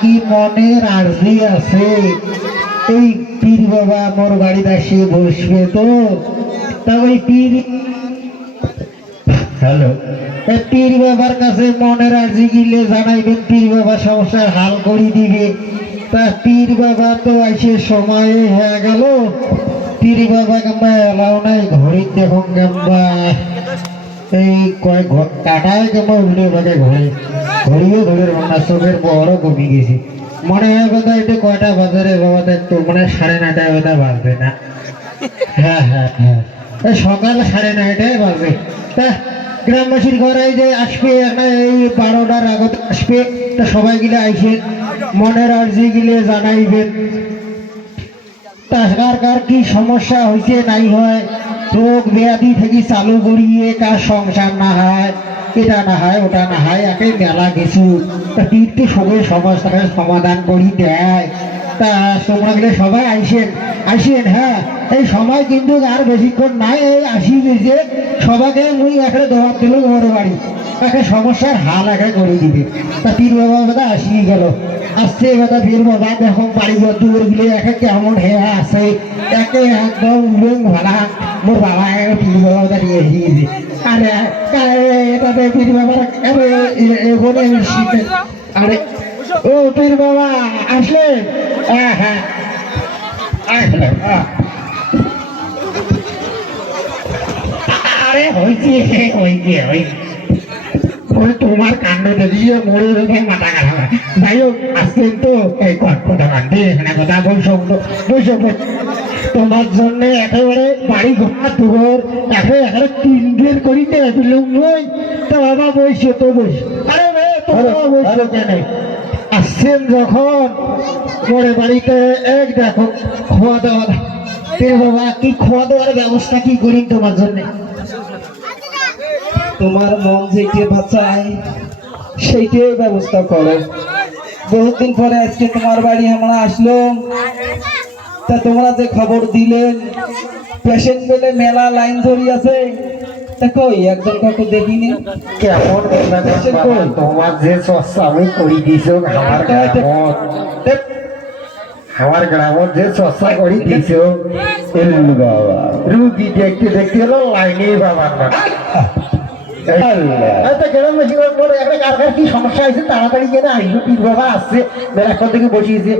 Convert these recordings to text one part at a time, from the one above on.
কি মনের আর্জি আছে এই পীর বাবা মোর বাড়িতে আসে বসবে তো তা ওই পীর হ্যালো পীর বাবার কাছে মনের আর্জি গিলে জানাইবেন পীর বাবা সমস্যার হাল করে দিবে তা পীর বাবা তো আইসে সময় হয়ে গেল পীর বাবা কিংবা এলাও নাই ঘড়ি দেখুন কিংবা এই কয়েক কাটায় কিংবা উল্টে ভাগে ঘরে ঘড়িও ঘড়ির রান্না চোখের বড় কমে গেছে মনে হয় কথা এটা কয়টা বাজারে বাবা দেখতো মানে 9:30 কথা বাজবে না হ্যাঁ হ্যাঁ হ্যাঁ সকাল 9:30 বাজবে তা গ্রামবাসীর ঘরে যে আসবে এই 12টার আগত আসবে তা সবাই গিলে আইসেন মনের আর্জি গিলে জানাইবেন তা কার কার কি সমস্যা হয়েছে নাই হয় রোগ ব্যাধি থেকে চালু করিয়ে কার সংসার না হয় এটা না হয় ওটা না হয় একে মেলা কিছু তা তীর্থে সবাই সমস্যাকে সমাধান করি দেয় তা তোমরা গেলে সবাই আইসেন আইসেন হ্যাঁ এই সময় কিন্তু আর বেশিক্ষণ নাই এই আসি যে সবাইকে মুই এখানে দোয়ার দিল ওর বাড়ি একে সমস্যার হাল একে করে দিবে তা পীর বাবা কথা আসিয়ে গেল আসছে কথা পীর বাবা দেখো বাড়ি দূর গিলে একে কেমন হয়ে আছে একে একদম উলং ভাড়া মোর বাবা পীর বাবা দাঁড়িয়ে এসিয়েছে আরে এটাতে পীর বাবা আরে ও পীর বাবা আসলে হ্যাঁ হ্যাঁ আরে হয়েছে হয়েছে হয়েছে তোমার কাণ্ড দেখিয়ে মরে রেখে মাথা খারাপ যাই হোক আসছেন তো এই কথা কান্দে এখানে কথা বৈশব তোমার জন্য একেবারে বাড়ি ঘোরা দুঘর একেবারে 3 দিন করিতে দিলাম নই তো বাবা বইছে তো বইস আরে তোমরা বইছো কেন আসছেন যখন পরে বাড়িতে এক দেখো খাওয়া দাওয়া বাবা কি খাওয়া দাওয়ার ব্যবস্থা কি করি তোমার জন্য তোমার মন যেকে বাঁচায় সেইটাই ব্যবস্থা করে বহুদিন পরে আজকে তোমার বাড়ি আমরা আসলো তা তোমরা যে খবর দিলেন পেশেন্ট পেলে মেলা লাইন ধরি আছে তা কই একজন কাউকে দেখিনি কেমন তোমার যে চর্চা আমি করি দিছ আমার গ্রামত যে চর্চা করে দিছ বাবা রুগী দেখতে দেখতে হলো লাইনে বাবার কি সমস্যা হয়েছে তাড়াতাড়ি কেন আইসো পীর বাবা আসছে এখন থেকে বসিয়েছে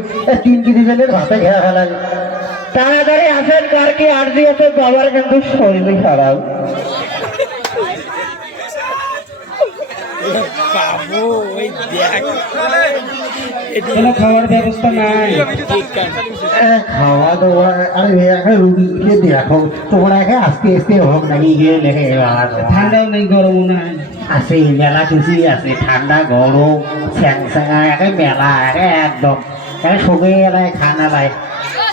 3 কেজি জনের ভাতে ঘেরা ফেলান তাড়াতাড়ি আসেন কার কি আর্জি আছে বাবার কিন্তু শরীর খারাপ খাওয়ার ব্যবস্থা নাই খাওয়া দাওয়া আরে রুগীকে দেখো তোমরা আস্তে আস্তে হোক নাকি গিয়ে লেখে ঠান্ডাও নেই গরমও নাই আছে মেলা কিছু আছে ঠান্ডা গরম স্যাংস্যাঙা একে মেলা একে একদম সবে এলায় খানা লাই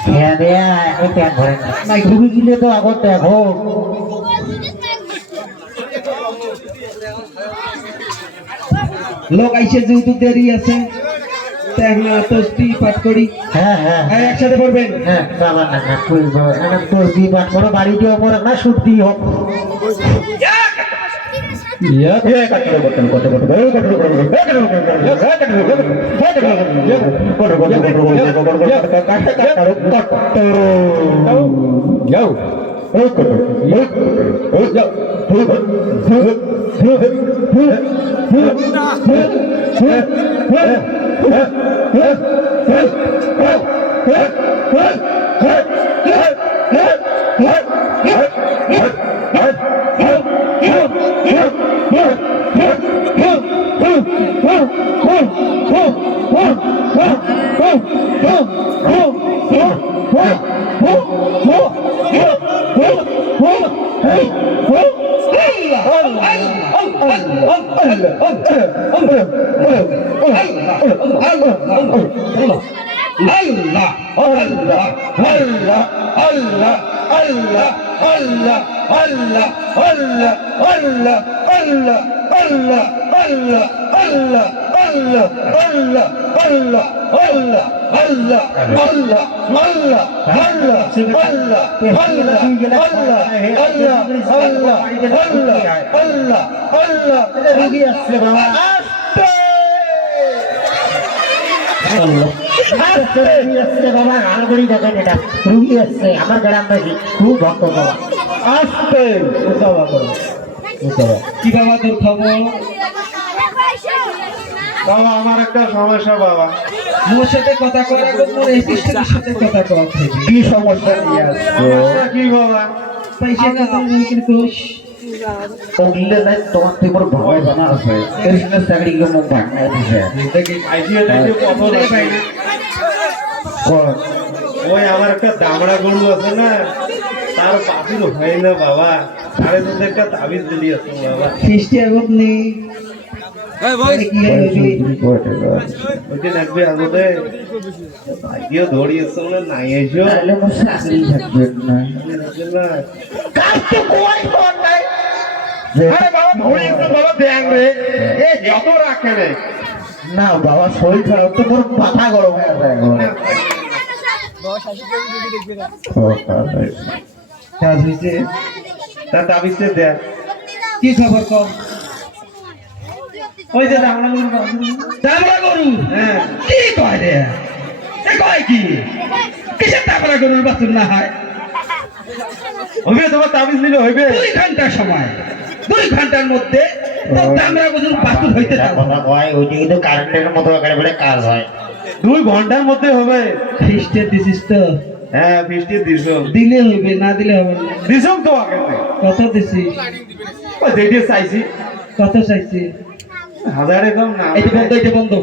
খেয়া দেয়া একে পেট ভরে না ঘুরি গিলে তো আগত দেখো লোক আইসে যেহেতু দেরি আছে তসবি পাঠ করি হ্যাঁ হ্যাঁ একসাথে পড়বেন হ্যাঁ তসবি পাঠ করো বাড়িতে ওপর না শুদ্ধি হোক রুগী আসছে বাবা, হাল করি দেখেন, এটা রুগী আসছে আমার গ্রাম নাকি খুব ভক্ত বাবা। আসতে বাবা কি বাবা তোর খবর? বাবা আমার একটা সমস্যা বাবা। মোর সাথে কথা কর, আগে মোর এসিস্ট্যান্টের সাথে কথা কর। কি সমস্যা নিয়ে আসছো? সমস্যা কি বাবা? পয়সা কত নিয়ে কোষ ওগুলো নাই তোমার থেকে বড় ভালো জানা আছে, এর সঙ্গে চাকরি করে মুখ ভাঙা দিছে। আইসিয়ে দেখে কত লাগে। ওই আমার একটা দামড়া গরু আছে না, তার বাতিল হয় না বাবা, তারে তো একটা তাবিজ দিলি আছে বাবা। ফিস্টি আগত নেই কি ওইটা লাগবে আগতে ভাইও দৌড়িয়েছে না, নাই এসো তাহলে মোর চাকরি থাকবে না। না। কাজ তো কোয়াই কর নাই। যে- আরে বাবা দৌড়িয়েছে বাবা, দেখ রে এ যত রাখে রে। না বাবা শরীর খারাপ তো, মোর মাথা গরম হয়ে যায় এখন। কাজ হইছে? তার তাবিজটা দেখ। কি খবর কম? ওই যে দামড়া গরু, দামড়া গরু হ্যাঁ কি কয় রে? এ কয় কি? কিসের দামড়া গরুর বাছুর না হয়? হইবে, তোমার তাবিজ নিলে হইবে। 2 ঘন্টা সময়, 2 ঘন্টার মধ্যে তো দামড়া গরুর বাছুর হইতে যা থাকবে। কথা কয় ওইটা কিন্তু কারেন্টের মতো একেবারে কাজ হয়। 2 ঘন্টার মধ্যে হবে। ফিস্টে দিছিস তো? হ্যাঁ বৃষ্টি দিছ দিলে হইবে, না দিলে হবে না। দিছম তো আগে কত দিছিস? ওই যেটা চাইছি কত চাইছি? হাজারে কম না, এটা বন্ধ, এটা বন্ধ।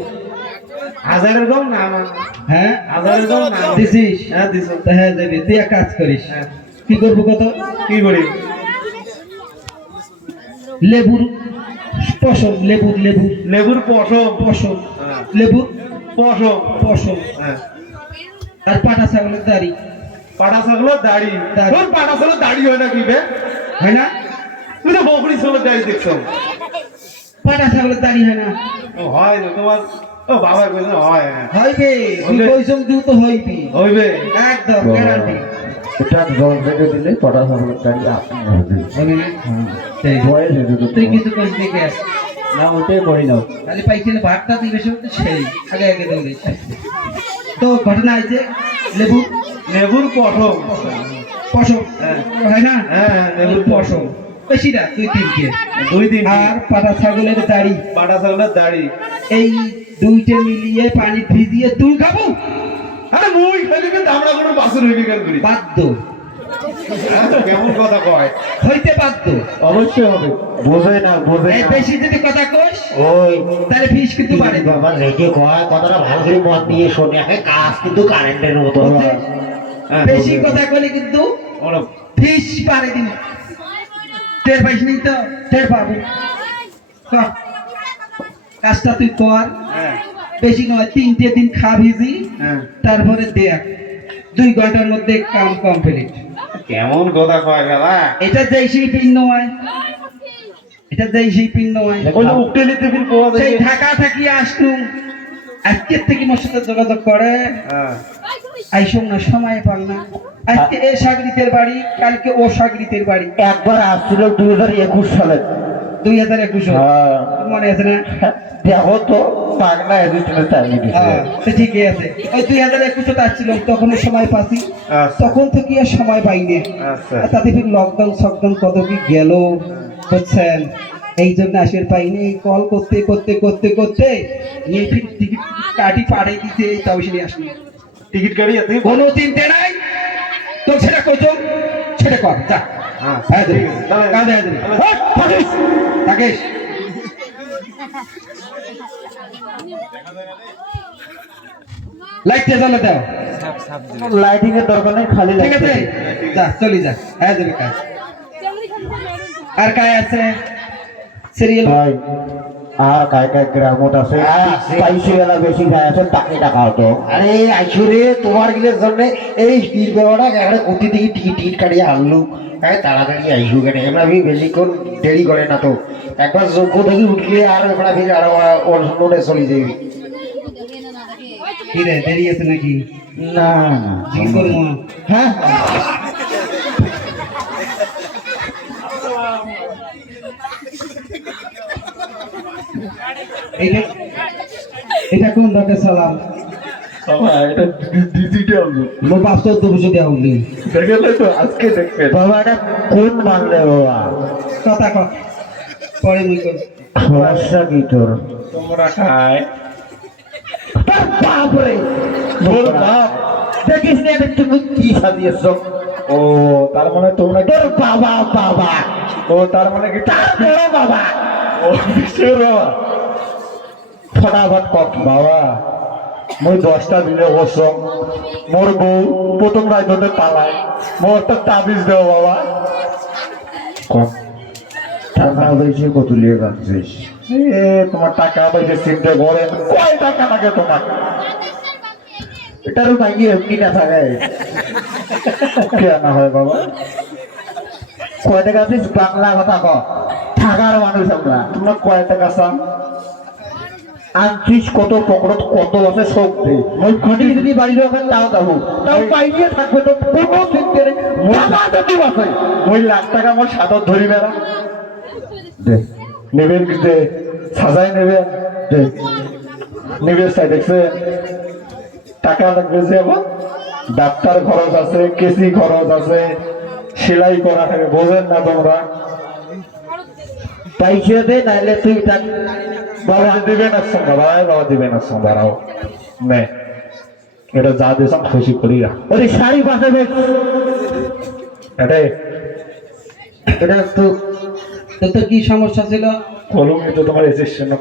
হাজারের কম না আমার, হ্যাঁ হাজারের কম না। দিছিস? হ্যাঁ দিছ। তা হ্যাঁ দেবে, তুই এক কাজ করিস। হ্যাঁ কি করবো কত? কি করি? লেবুর পশম, লেবুর লেবুর লেবুর পশম। পশম, হ্যাঁ লেবুর পশম। পশম হ্যাঁ আর পাটা ছাগলের দাড়ি, পাটা ছাগলের দাড়ি। দাড়ি। তোর পাটা ছাগলের দাড়ি হয় না কি বে? হয় না? তুই তো বকরি ছাগলের দাড়ি দেখছো। পাটা ছাগলের দাড়ি হয় না? ও হয় তো তোমার, ও বাবা কইছে হয়। হ্যাঁ হইবে, তুই হইবে। কইছম তুই তো হইবি, হইবে। একদম গ্যারান্টি। এটা জল থেকে দিলে পটা সাবলের গাড়ি আপনি হবে। হবে না? সেই বয়স হয়ে যেত। তুই কিছু করিস দেখে আস, না ওটাই করি নাও। খালি পাইছিলে ভাতটা দিবে সব তো সেই আগে আগে দৌড়ে। তো ঘটনা আছে লেবু লেবুর পশম। পশম হ্যাঁ। হয় না? হ্যাঁ লেবুর পশম বেশি না, 2-3 2-3 আর পাটা ছাগলের দাড়ি, পাটা ছাগলের দাড়ি। এই 2টে মিলিয়ে পানি ভিজিয়ে তুই খাবো আরে মুই খালি কে দামড়া করে বাসুর হইবি কেন করি? বাধ্য, কেমন কথা কয়? হইতে বাধ্য। অবশ্যই হবে, বোঝে না বোঝে এই না। বেশি যদি কথা কোস ওই তাহলে ফিস কিন্তু বাড়ে। বাবা রেখে কয় কথাটা ভালো করে মন দিয়ে শোনে, আগে কাজ কিন্তু কারেন্টের মতো হয়। হ্যাঁ, বেশি কথা কলে কিন্তু ওরা ফিস বাড়ে দিন। টের পাইস নি তো? টের পাবো। কর। কাজটা তুই কর, হ্যাঁ বেশি নয় 3টে দিন খা ভিজি, হ্যাঁ তারপরে দেখ 2 ঘন্টার মধ্যে কাম কমপ্লিট। কেমন কথা কয় গেলা? এটা যেই সেই পিন নয়, এটা যেই সেই পিন নয়। ওই যে উঠতে নিতে ফির কোয়া সেই দেখে। ঢাকা থাকি আসলু, আজকের থেকে মোর সাথে যোগাযোগ করে হ্যাঁ আইসম না, সময় পাল না। আজকে এ সাগরিতের বাড়ি, কালকে ও সাগরিতের বাড়ি। একবার আসছিল 2021 সালে। 2021 হ্যাঁ মনে আছে না? দেখো তো পাগলা এডিটর চালিয়ে দিছে। হ্যাঁ, তো ঠিকই আছে। ওই 2021 আসছিল, তখন সময় পাচ্ছি, আচ্ছা তখন তো কি আর সময় পাইনি। আচ্ছা আর তাতে ফির লকডাউন সকডাউন কত কি গেল বুঝছেন, এই জন্য আসবে পাইনি। এই কল করতে করতে করতে করতে এই ফির টিকিট কাটি পাঠিয়ে দিতে, তাও সে আসলি। টিকিট গাড়ি আছে? কোনো চিন্তা নাই তো, সেটা করছো সেটা কর যা। হ্যাঁ হ্যাঁ ঠিক আছে তাহলে কাল দেখা যাবে। হট, থাকিস, থাকিস। লাইটটা জ্বালা দাও। লাইটিং এর দরকার নেই, খালি ঠিক আছে, যা চলি যা। হ্যাঁ যাবে কাজ। আর কাজ আছে সিরিয়াল ভাই আর কায় কায় গ্রামত আছে, পাইছি এলা বেশি যায় আছে, তাকে টাকা হতো। আরে আইসুরে তোমার গিলের জন্য এই টির বেড়া এখানে কোটি থেকে টিকিট কাটিয়ে আনলু। হ্যাঁ তাড়াতাড়ি আইসু কেন, এমন আমি বেশিক্ষণ দেরি করে না তো। একবার যোগ্য থেকে উঠলে আর এবার ফিরে আর লোডে চলে যাবি। কি রে, দেরি আছে নাকি? না না জিজ্ঞেস করবো। হ্যাঁ এটা এটা কোন দাকে সালাম? বাবা এটা ডিজিটাল মোর 500 দেওয়া হলি দেখলে তো আজকে দেখবেন বাবা এটা কোন মানলে বাবা কথা কর পরে মুই কর সমস্যা কি তোর তোমরা খায় বাপরে তোর বাপ দেখিস না এটা তুমি কি সাজিয়েছ ও তার মানে তোমরা তোর বাবা বাবা ও তার মানে কি তার বড় বাবা ও বিশ্বের বাবা ফটাফট কত বাবা মই 10টা দিলে বসম মোর বউ প্রথম রাইতে পালায় মোর একটা তাবিজ দেও বাবা কম টাকা বেশি কত লিয়ে গাচ্ছিস এ তোমার টাকা পয়সা চিন্তা করেন কয় টাকা লাগে তোমার এটারও নাকি এমনি না থাকে কে আনা হয় বাবা কয় টাকা আছিস বাংলা কথা ক থাকার মানুষ আমরা তোমরা কয় টাকা চান আনছিস কত পকড়ত কত আছে সব দে ওই খনি যদি বাড়ির ওখানে তাও যাবো তাও পাইয়ে থাকবে তো কোনো চিন্তা নেই বাবা যদি আছে ওই লাখ টাকা আমার সাদর ধরি বেড়া দে নেবেন কিতে সাজাই নেবেন দে নেবেন সাই দেখছে টাকা লাগবে যে আবার ডাক্তার খরচ আছে কেসি খরচ আছে সেলাই করা থাকে বোঝেন না তোমরা পয়সা দে নাইলে তুই তাক বাবা দিবেন আসছেন বাবা দিবেন আসছেন দাঁড়াও নে এটা যা দিয়েছেন খুশি করি না ওই শাড়ি পাশে বেশ এটাই এটা তো তোর কি সমস্যা ছিল কলম তো তোমার অ্যাসিস্ট্যান্ট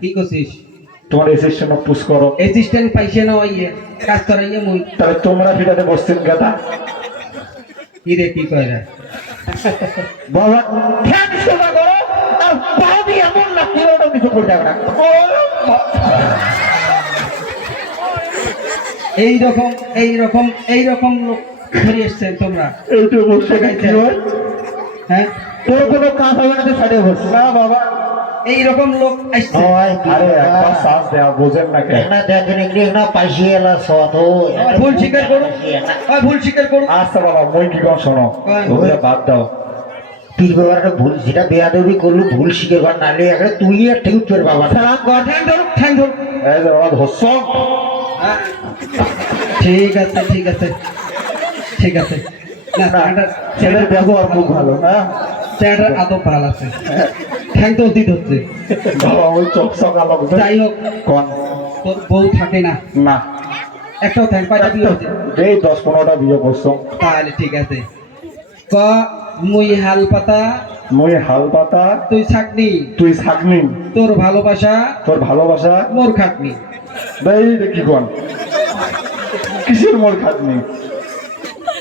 কি করছিস তোমার অ্যাসিস্ট্যান্ট পুশ করো অ্যাসিস্ট্যান্ট পাইছে না ওইয়ে কাজ করাইয়ে মুই তাহলে তোমরা ফিটাতে বসছেন গাদা কি রে কি কয় রে বাবা ঠ্যাং সেবা করো আর পাও দিয়ে এমন না কি ওটা কিছু করতে হবে না এইরকম লোক ধরে এসছেন তোমরা এইটা বসে কি হয় হ্যাঁ তোর কোনো কাজ হবে না তুই সাইডে বস না বাবা এইরকম লোক আসছে আরে একবার শ্বাস দেওয়া বোঝেন না কেন না দেখেন এগুলি না পাইছি এলা সত ভুল স্বীকার করো ভুল স্বীকার করো আচ্ছা বাবা মই কি কম শোনো ওগুলা বাদ দাও তুই বাবার একটা ভুল যেটা বেয়াদবি করলু ভুল শিখে ঘর নালে একটা তুই আর ঠিক তোর বাবা সালাম কর ঠ্যাং ধরো এই যে বাবা ধরছ হ্যাঁ। ঠিক আছে ঠিক আছে ঠিক আছে না ছেলের ব্যবহার খুব ভালো না ছেলেটার আদব ভালো আছে ঠ্যাং তো দিতে হচ্ছে বাবা ওই চকচকা লাগবে যাই হোক কোন তোর বউ থাকে না না একটাও ঠ্যাং পাইটা বিয়ে হচ্ছে এই 10-15টা বিয়ে করছো তাহলে ঠিক আছে ক মুই হাল পাতা মই হাল পাতা তুই ছাকনি তুই থাকনি তোর ভালোবাসা তোর ভালোবাসা মোর খাটনি এই দেখি কোন কিসের মোর খাটনি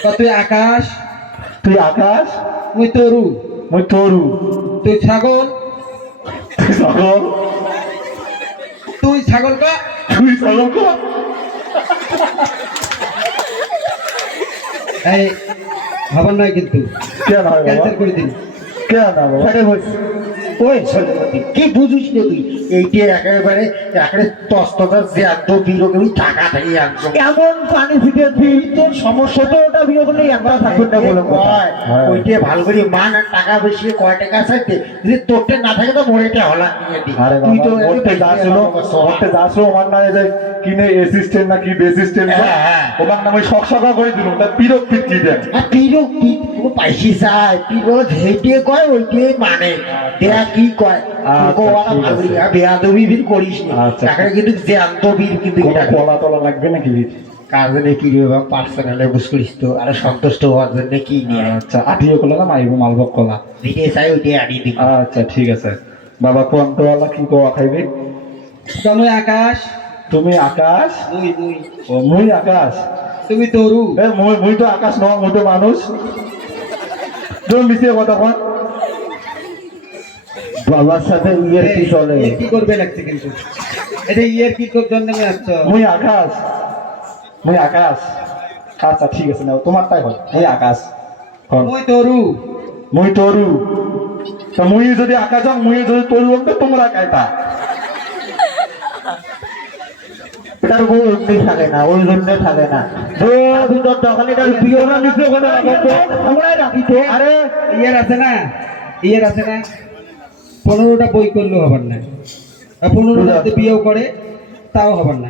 ক তুই আকাশ তুই আকাশ মুই তরু মই তরু তুই ছাগল তুই সাগর তুই ছাগল ক তুই সাগর এই হবার নয় কিন্তু কেন হয় বাবা ক্যান্সেল করে দিন কেন বাবা সাইডে বস ওই ছেলেপতি কি বুঝিস না তুই এইটা একেবারে একেবারে তস্ততার যে এত বিরোধী টাকা থেকে আনছো এমন পানি ফিটে দিই তোর সমস্যা তো ওটা বিয়ে করলে আমরা থাকুন না বলে ওইটা ভালো করে মান আর টাকা বেশি কয় টাকা চাইতে যদি তোরটা না থাকে তো মোড়েটা হলা নিয়ে দি আরে তুই বাবা তো মরতে যাচ্ছিল মরতে যাচ্ছিল আমার নামে যে কিনে অ্যাসিস্ট্যান্ট না কি বেসিস্ট্যান্ট হ্যাঁ, হ্যাঁ। ওনার নামে শকশকা করে দিল তা পিরক কি দেন আর পিরো কি ও পাইছি চাই পিরো হেঁটে কয় ওইটাই মানে দেয়া কি কয় তোকে ওরা ঠিক ভালো আছে। বেয়াদবি বীর করিস না আচ্ছা। তাকে কিন্তু জ্যান্ত বীর কিন্তু কোনো এটা কলা টলা লাগবে নাকি কাজে দেখি রে বাবা পার্সোনালে বুঝ করিস তো আর সন্তুষ্ট হওয়ার জন্য কি নিয়ে আচ্ছা আটিয়ে কলা না মাইব মালভোগ কলা যেটা চাই ওইটাই আনি দিবি আচ্ছা ঠিক আছে বাবা কোনটোয়ালা কি কোয়া খাইবে তুমি আকাশ তুমি আকাশ মুই মুই ও মুই আকাশ তুমি তরু এ মুই তো আকাশ নয় মুই তো মানুষ তুমি মিশিয়ে কথা কোন বাবার সাথে ইয়ের কি চলে ইয়ে কি করবে লাগছে কিন্তু এটা ইয়ের কি জন্য আসছো মুই আকাশ মুই আকাশ আচ্ছা ঠিক আছে নাও তোমারটাই হয় মুই আকাশ কোন মুই তরু মুই তরু তা মুই যদি আকাশ হন মুই যদি তরু হন তো তোমরা কাইতা তার বউ এমনি থাকে না ওই জন্য থাকে না দুটো দোকানে তার বিয়ে না নিতে ওখানে আমরা রাখিতে আরে ইয়ের আছে না 15টা বই করলেও হবার না আর 15টা বিয়েও করে তাও হবার না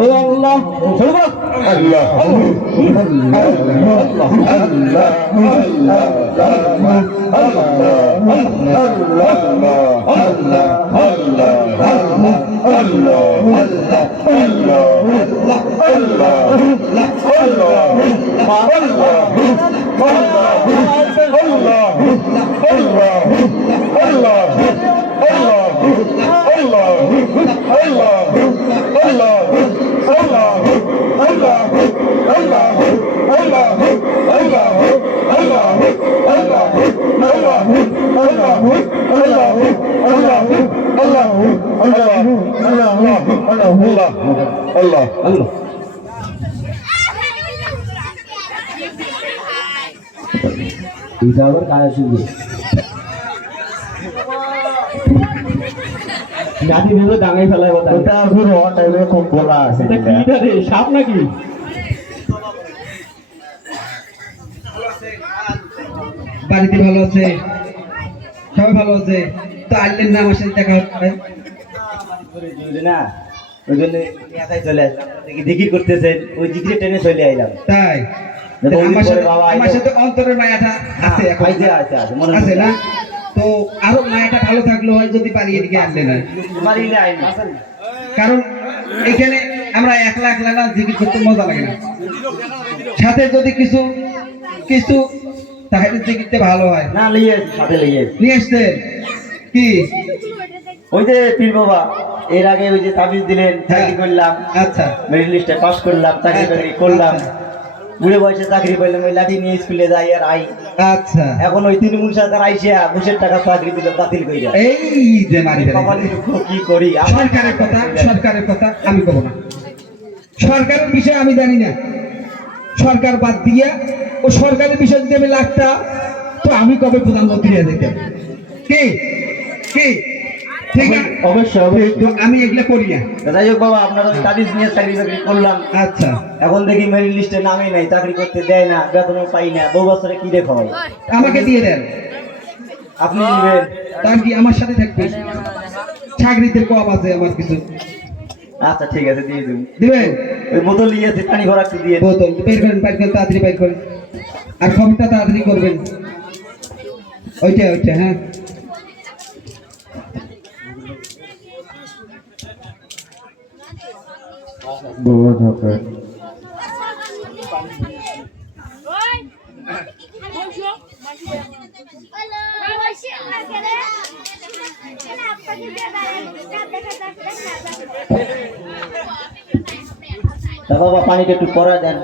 ও আল্লাহ আল্লাহ Allah এটা আবার কাজ শুনবে নাতি ভেবে ডাঙাই ফেলায় কথা ওটা এখন টাইমে খুব বলা আছে এটা কিটা রে সাপ নাকি বাড়িতে ভালো আছে, সবাই ভালো আছে। তো আইলেন না আমার সাথে দেখা হবে না ওই জন্য একাই চলে আসলাম দেখি জিকির করতেছেন ওই জিকিরে টেনে চলে আইলাম তাই? বহুদিন আমার সাথে পরে বাবা আমার আইলো। সাথে অন্তরের মায়াটা আছে এখন। আছে মনে আছে না? তো আরো মায়াটা ভালো থাকলো হয় যদি পারি এদিকে আসলে না, বাড়িলে আইনি কারণ এখানে আমরা একলা একলা না জিকির করতে মজা লাগে না, সাথে যদি কিছু কিছু তাহলে জিকিরতে ভালো হয়। না লিয়ে এসেছি, সাথে লিয়ে এসেছি। নিয়ে আসতেন কি? ওই যে পীর বাবা এর আগে ওই যে তাবিজ দিলেন চাকরি করলাম, আচ্ছা মেরিট লিস্টে পাস করলাম, চাকরি বাকরি করলাম, বুড়ে বয়সে চাকরি পেলাম, ওই লাঠি নিয়ে স্কুলে যাই আর আই। আচ্ছা, এখন ওই তৃণমূল সরকার আইসে ঘুষের টাকা চাকরি দিল বাতিল করে যায়। এই যে মারি ফেলে। কপালে কি করি আমার সরকারের কথা আমি কব না, সরকারের বিষয়ে আমি জানি না। সরকার বাদ দিয়ে ও সরকারের বিষয় যদি আমি লাগতা তো আমি কবে প্রধানমন্ত্রী হয়ে যেতাম। কি কি ঠিক আছে, অবশ্যই তো আমি এগুলো করি না। যাই হোক বাবা আপনারা ওই তাবিজ নিয়ে চাকরি বাকরি করলাম, আচ্ছা, এখন দেখি মেরিট লিস্টে নামই নাই, চাকরি করতে দেয় না, বেতনও পাই না, বহু বছরে কি দেখো হয় আমাকে দিয়ে দেন, আপনি নিবেন। তার কি আমার সাথে থাকবে? চাকরিতে কম আছে আমার কিছু, আচ্ছা ঠিক আছে দিয়ে দেবো। দিবেন? ওই বোতল নিয়েছি পানি ভরাচ্ছি দিয়ে দেবো। বোতল বের করেন, তাড়াতাড়ি বের করেন, আর খবরটা তাড়াতাড়ি করবেন। ওইটা ওইটা, হ্যাঁ বহুত হবে তা বাবা পানিটা একটু পরা দেন।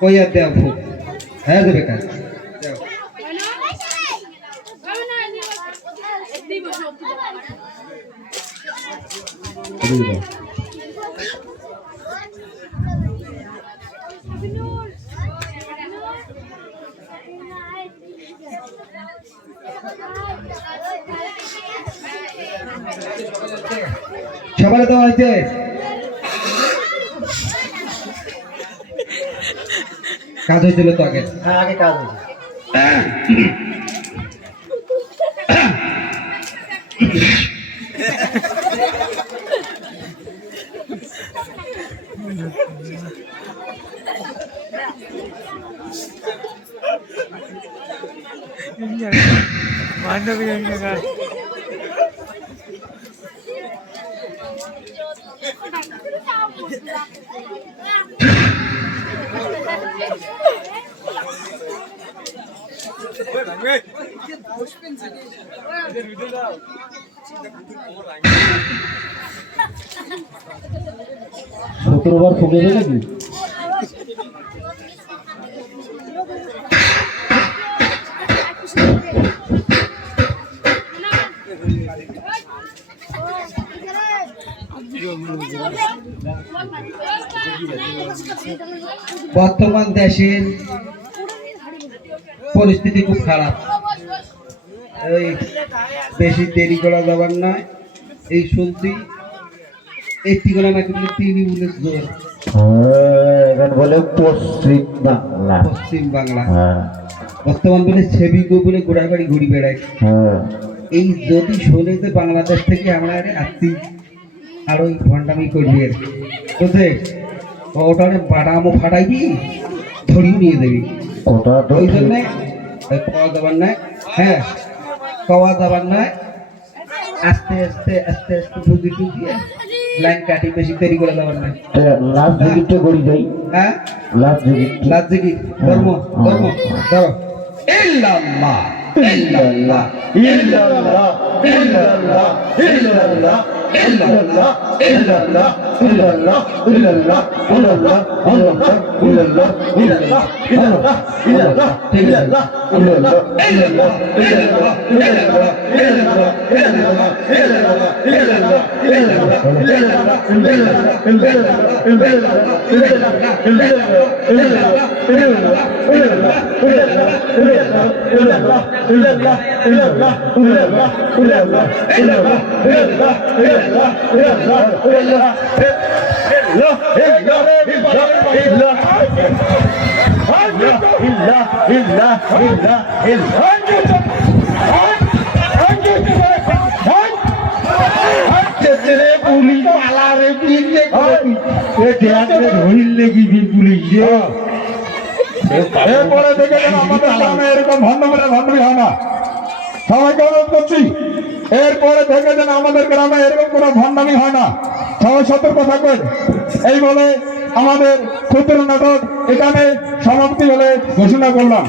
কই আর দেও ফুক, হ্যাঁ দেবে কাজ সবাই তো হয়েছে। কাজ হয়েছিল তো আগে। হ্যাঁ আগে কাজ হয়েছে। শুক্রবার ফুকে দেবে নাকি বর্তমান দেশের পরিস্থিতি খুব খারাপ, এই বেশি দেরি করা যাবার না। এই শুনছি এই তিগোনা নাকি তৃণমূলের জোর এখন বলে পশ্চিম বাংলা। পশ্চিম বাংলা। হ্যাঁ বর্তমান বলে সেবিকো বলে গোড়াবাড়ি ঘুরি বেড়ায়। হ্যাঁ এই যদি শোনে যে বাংলাদেশ থেকে আমরা আসছি আর ওই ভণ্ডামি করবি আর বুঝলে ওটারে বাদামও ফাটাইবি ধরিও নিয়ে দেবি। ওটা তো ওই ঠিক। জন্যে খাওয়া দাবার নাই, হ্যাঁ খাওয়া দাবার নাই, আস্তে আস্তে আস্তে আস্তে ঢুকি ঢুকিয়ে লাইন কাটি, বেশি দেরি করে দেবার নাই। লাস্ট জিকিরটা করি যাই, হ্যাঁ লাস্ট জিকির লাজিকি ধর্ম ধর্ম ধরো ইল্লাল্লাহ ইল্লাল্লাহ ইল্লাল্লাহ ইল্লাল্লাহ ইল্লাল্লাহ ইল্লাল্লাহ ইল্লাল্লাহ ইল্লাল্লাহ ইল্লাল্লাহ ইল্লাল্লাহ ইল্লাল্লাহ ইল্লাল্লাহ ইল্লাল্লাহ ঠিক আছে ইল্লাল্লাহ ইল্লাল্লাহ ইল্লাল্লাহ ইল্লাল্লাহ এরপরে থেকে যেন আমাদের গ্রামে এরকম ভণ্ডামি হয় না, সবাইকে অনুরোধ করছি। এরপরে থেকে যেন আমাদের গ্রামে এরকম কোনো ভণ্ডামি হয় না, সবাই সতর্ক থাকবেন। এই বলে আমাদের ক্ষুদ্র নাটক এখানে সমাপ্তি বলে ঘোষণা করলাম।